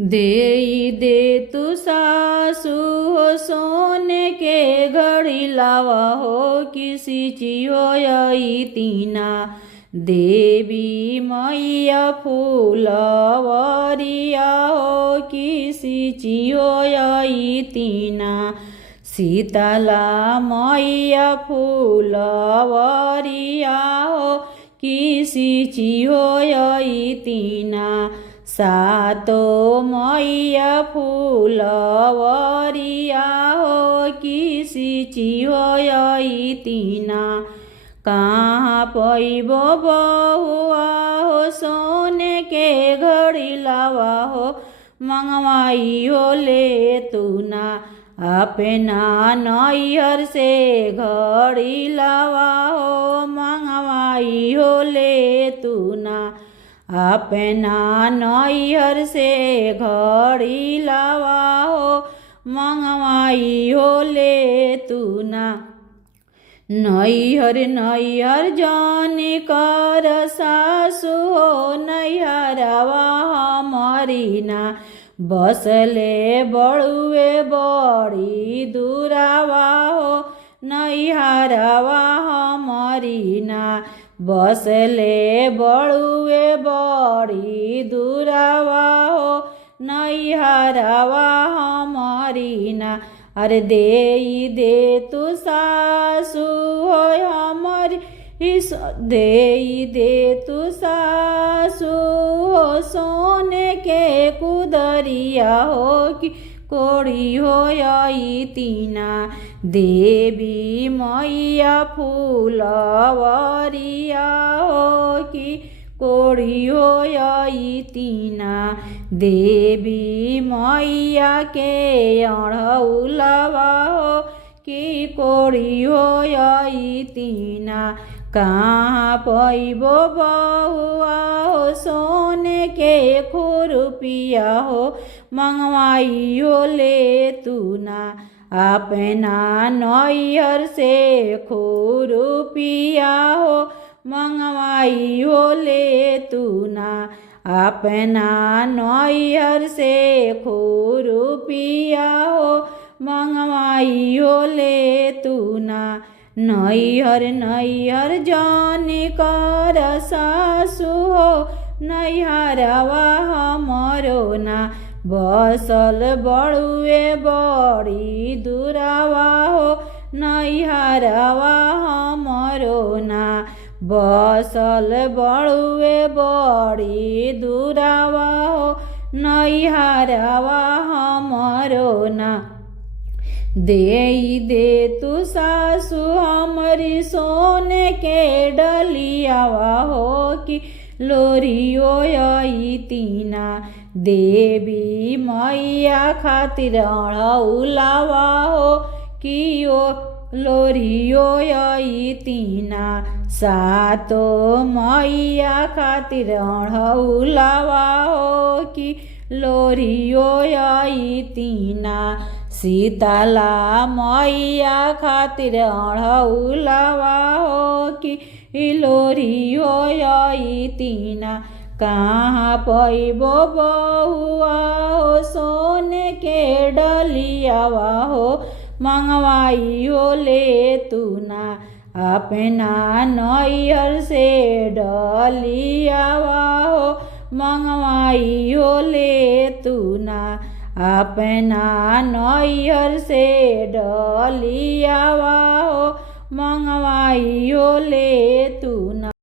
देई दे तू सासू हो सोने के घड़ी लावा हो किसी चियोई तीना देवी मैया फूलवरिया हो किसी चियोई तीना शीतला मैया फूलवरिया हो किसी चियोई तीना सातो मैया फूलवरिया हो किसी चियोई तीना कहाँ पैबो बहुआ हो सोने के घड़ी लावा हो मंगवाई हो ले तू ना अपना नैहर से घड़ी लावा हो मंगवाई हो ले तू ना अपना नैहर से घड़ी लावा हो मंगवाई हो ले तू ना नैहर नैहर जाने कर सासु हो नैहरवा हमारी ना बसले बड़ुए बड़ी दूरावा हो नैहरवा हमारी ना बसले बड़ुए बड़ी दूरावा हो नैहरवा हमारी ना अरे देई दे तू सासु हो हमारी देई दे तू सासु हो सोने के कुदरिया हो कि कोड़ी हो आई तीना देवी मैया फूलवरिया हो कि कोड़ी हो आई तीना देवी मैया के अढ़ौलवा हो कि कोड़ी हो आई तीना कहाँ पैबो बहुआ हो सोने के खुरपिया हो मंगवाई हो ले तू ना अपना नैहर से खुरपिया हो मंगवाई हो ले तू ना अपना नैहर से खुरपिया हो मंगवाई हो ले तू ना नैहर नैहर जाने कर सासु हो नैहरवा हमरो ना बसल बड़ुए बड़ी दूरावा हो नैहरवा हमरो ना बसल बड़ुए बड़ी दूरावा हो नैहरवा हमरो ना देई दे तू सासु हमारी सोने के डलियावा हो कि लोरियो आई तीना देवी मैया खातिर अढ़ौलावा हो कि ओ लोरियो आई तीना सातो मैया खातिर अढ़ौलावा हो कि लोरियो आई तीना शीतला मैया खातिर अढ़ौलावा हो कि लोरियो आई तीना कहाँ पैबो बहुआ हो सोने के डलियावा हो मंगवाई हो ले तू ना अपना नैहर से डलियावा हो मंगवाई हो ले तू ना अपना नैहर से डलियावा हो मंगवाई हो ले तू ना।